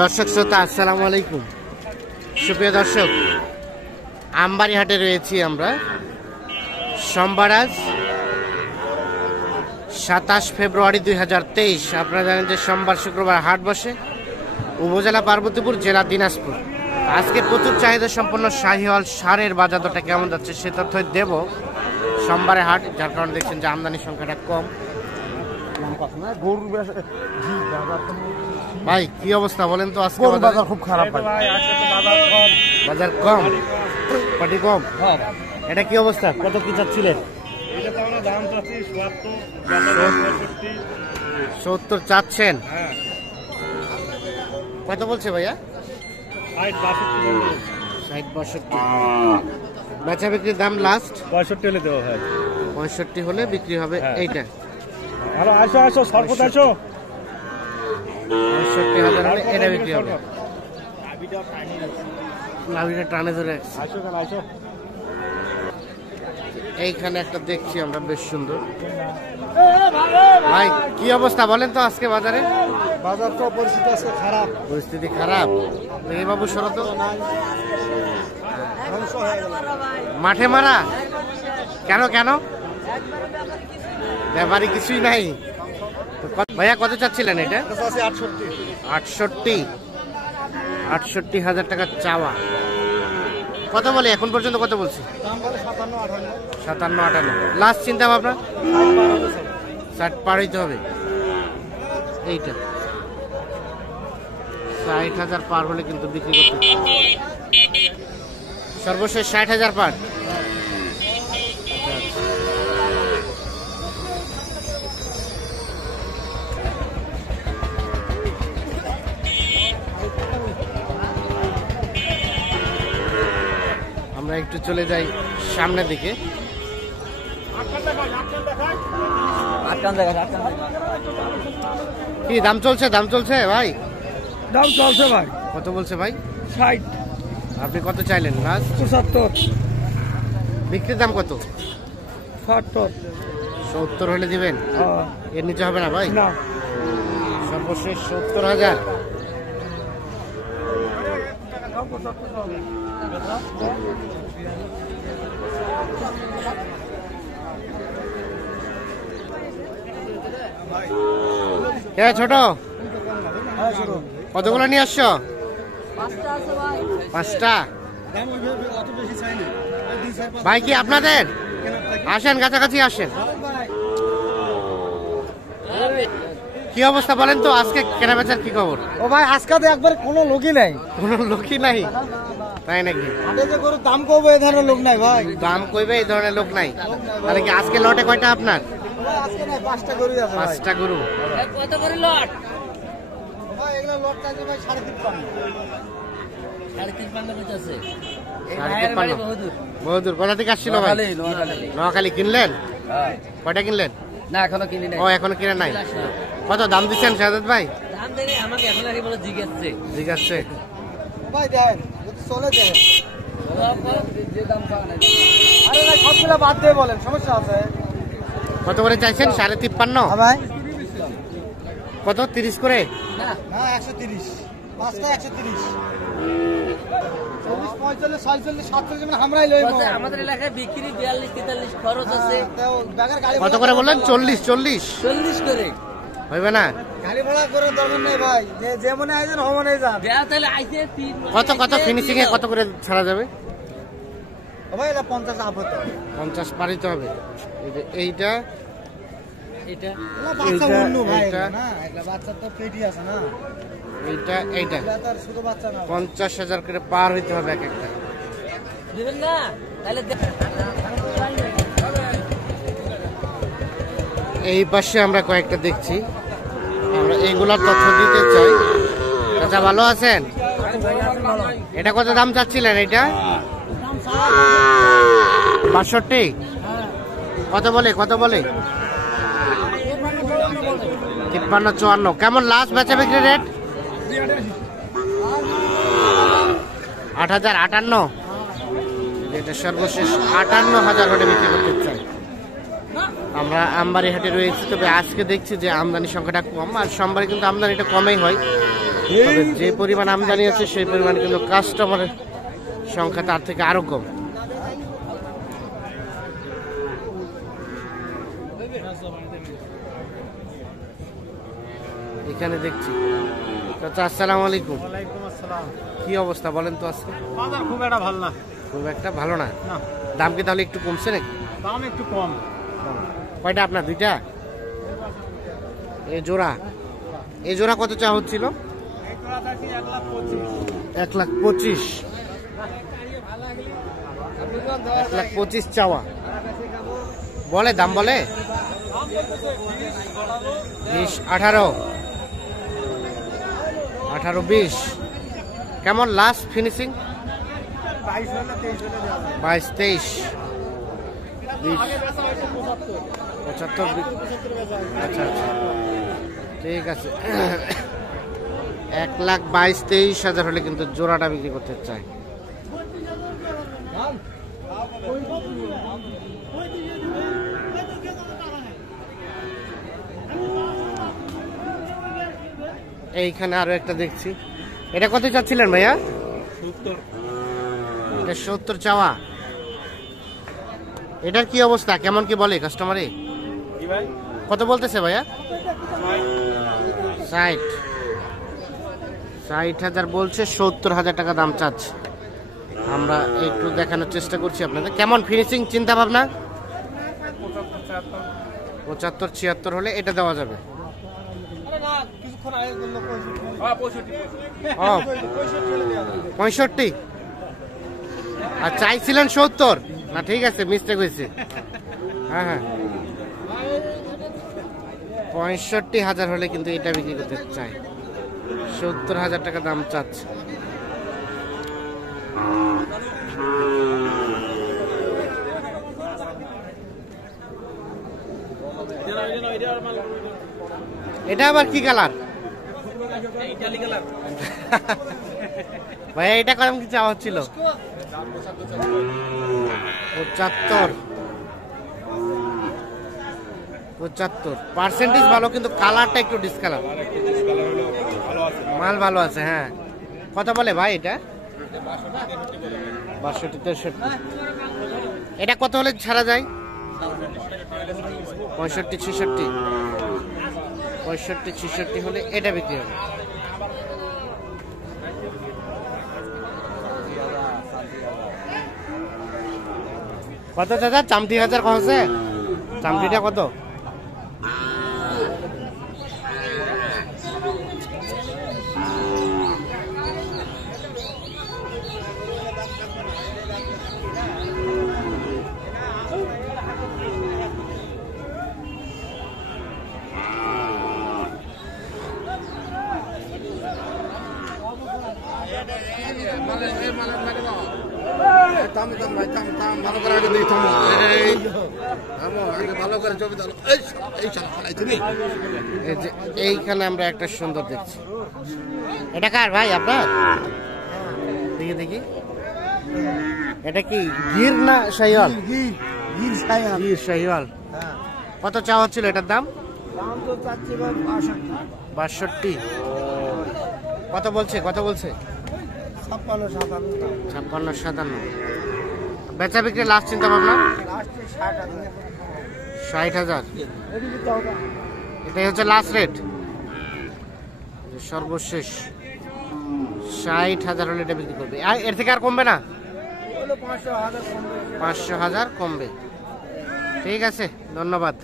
দর্শক শ্রোতা আসসালামু আলাইকুম। সুপ্রিয় দর্শক, আমবাড়ি হাটে রয়েছি আমরা। সোমবার আজ 27 ফেব্রুয়ারি 2023। আপনারা জানেন যে সোমবার শুক্রবার হাট বসে উপজেলা পার্বতীপুর, জেলা দিনাজপুর। আজকে প্রচুর চাহিদা সম্পন্ন শাহিওয়াল ষাঁড়ের বাজার দরটা কেমন যাচ্ছে সে তথ্য দেব। সোমবারে হাট, যার কারণে দেখছেন যে আমদানি সংখ্যাটা কম। ভাই কি অবস্থা বলেন তো? আজকে বাজার খুব খারাপ ভাই, বাজার কম, পাটি কম। এটা কি অবস্থা? কত কি চাচ্ছিলেন? 70 চাচ্ছেন? কত বলছে ভাইয়া? 60-62। বেচা বিক্রির দাম লাস্ট 65 হলে দেওয়া হয়। 65 হলে বিক্রি হবে। এইটা 65,000 হলে এটা বিক্রি হবে। নাভিটা টানে ধরে এইখানে একটা দেখছি আমরা, বেশ সুন্দর। ভাই কি অবস্থা বলেন তো আজকে বাজারে? বাজার তো পরিস্থিতি আজকে খারাপ। পরিস্থিতি খারাপ? এই বাবু সরো তো। মাঠে মারা কেন কেন? ব্যাপারই কিছুই নাই। ভাইয়া কত চাচ্ছিলেন এটা? 68,000 টাকা চাওয়া। কত বলে এখন পর্যন্ত? কত বলছি? 57-58। লাস্ট চিন্তা ভাবনা 60 পার হইতে হবে। এইটা 60,000 পার হলে কিন্তু বিক্রি করতে, সর্বশেষ 60,000 পার। আমরা একটু চলে যাই সামনের দিকে। কি দাম চলছে? দাম চলছে ভাই? দাম চলছে ভাই। কত বলছে ভাই? 60। আপনি কত চাইলেন? লাস্ট 75। বিক্রির দাম কত? 70 হলে দিবেন? এর নিচে হবে না ভাই? না, সর্বশেষ 70,000। ছোট কতগুলো নিয়ে আসছো? 5টা। ভাই কি আপনাদের? আসেন কাছাকাছি আসেন। কি অবস্থা বলেন তো আজকে কেনা বেচার কি খবর? ও ভাই আজকে তো একবার কোনো লোকই নাই। কোনো লোকই নাই? তাই নাকি? দাম কইবে এই ধরনের লোক নাই ভাই। দাম কইবে এই ধরনের লোক নাই? তাহলে কি আজকে লটে কয়টা আপনার? আজকে নাই, 5টা গরু আছে ভাই। 5টা গরু। কত করে লট? ভাই এগুলা লট চাইছে ভাই 53। 53 বেচছে। 53। বহুদূর। কোথা থেকে আসছিল ভাই? নোয়াখালী। কিনলেন? কয়টা কিনলেন? না এখনো কিনি নাই। ও এখনো কিনা নাই। কত দাম দিচ্ছেন শাহাদাত ভাই? দাম দেনি আমাকে এখন আগে বলে জিজ্ঞাসছে ভাই দেন যদি চলে যায়। যে দাম পাওয়া না। আরে ভাই সবগুলা বাদ দিয়ে বলেন, সমস্যা আছে। কত করে চাইছেন? 53। ভাই কত 30 করে? না না 130। 5টা 130। 40 45 46 47 মানে আমরাই লইব। আমাদের এলাকায় বিক্রি 42 43 খরচ আছে। ব্যাগের গাড়ি কত করে বললেন? 40 40 করে হইবে না? গাড়ি ভাড়া করে দরকার নেই ভাই, যে মনে আইছেন হমনে যান। দেয়া তাহলে আইছে কত ফিনিশিং এ কত করে ছাড়া যাবে? ভাই এটা 50 আপত। 50 পারিতে হবে। এইটা এটা বাচ্চা উন্নু ভাই এইটা না, এটা বাচ্চা তো পেটি আছে না। এইটা এটা তার শুধু বাচ্চা না। 50,000 করে পার হইতে হবে এক একটা। দিবেন না তাহলে এই পাশে আমরা কয়েকটা দেখছি, আমরা এইগুলার তথ্য দিতে চাই। আচ্ছা ভালো আছেন? এটা কত দাম চাচ্ছিলেন? এটা 62। কত বলে? 53 54। কেমন লাস্ট বেচা বিক্রি রেট? 8,058। যেটা সর্বশেষ 58,000 হলে বিক্রি করতে চাই। আমরা আমবাড়ি হাটে রয়েছি, তবে আজকে দেখছি যে আমদানি সংখ্যাটা কম, আর সোমবারে কিন্তু আমদানিটা কমই হয়। তবে যে পরিমাণ আমদানি আছে সেই পরিমাণ কিন্তু কাস্টমারের সংখ্যা তার থেকে আরো কম। এখানে দেখছি। চাচা আসসালামু আলাইকুম। ওয়ালাইকুম আসসালাম। কি অবস্থা বলেন তো আজকে? বাজার খুব একটা ভালো না। খুব একটা ভালো না। না, দাম কি তাহলে একটু কমছে নাকি? দাম একটু কম। কয়টা আপনার? দুইটা? এই জোড়া, এই জোড়া কত চা হচ্ছিল? 1,25,000। 1,25,000 চাওয়া। বলে দাম বলে 20, 18, 20। কেমন লাস্ট ফিনিশিং? 22, 23, 20, 75। আচ্ছা আচ্ছা, ঠিক আছে। 1,22,000-23,000 হলে কিন্তু জোড়াটা বিক্রি করতে চাই। এইখানে আরো একটা দেখছি। এটা কত চাচ্ছিলেন ভাইয়া? 70। এটা 70 চাওয়া। এটার কি অবস্থা, কেমন কি বলে কাস্টমারে? কি ভাই? কত বলতেছে ভাইয়া? 60,000 বলছে, 70,000 টাকা দাম চাচ্ছে। আমরা একটু দেখানোর চেষ্টা করছি আপনাদের। কেমন ফিনিশিং চিন্তা ভাবনা? 75, 76 হলে এটা দেওয়া যাবে। ও 65। আর চাইছিলেন 70 না? ঠিক আছে, মিস্টেক হয়েছে। হ্যাঁ হ্যাঁ, 65,000 হলে কিন্তু এটা বিক্রি করতে চাই। 70,000 টাকা দাম চাচ্ছে। এটা আবার কি কালার ভাইয়া? এটা কম কি চাওয়া হচ্ছিল? 75। পার্সেন্টেজ ভালো, কিন্তু কালারটা একটু ডিসকালার। মাল ভালো আছে। হ্যাঁ, কত বলে ভাই এটা? 62, 63। এটা কত হলে ছাড়া যায়? 65, 66। 65, 66 হলে এটা বিক্রি হবে। কত দাদা? চামটি 1000 কমছে? চামটিটা কত? এইখানে আমরা একটা সুন্দর দেখছি। এটা কার ভাই আপনার? দেখি দেখি, এটা কি গির না শাহিওয়াল? গির শাহিওয়াল। কত চাওয়া হচ্ছিল এটার দাম? 62। কত বলছে? কত বলছে? 56, 57। বেচা বিক্রি লাস্ট চিন্তা ভাবনা? 60,000। এটাই হচ্ছে লাস্ট রেট, সর্বশেষ 60,000 হলে এটা বিক্রি করবে। এর থেকে আর কমবে না? 500,000 কমবে। ঠিক আছে, ধন্যবাদ।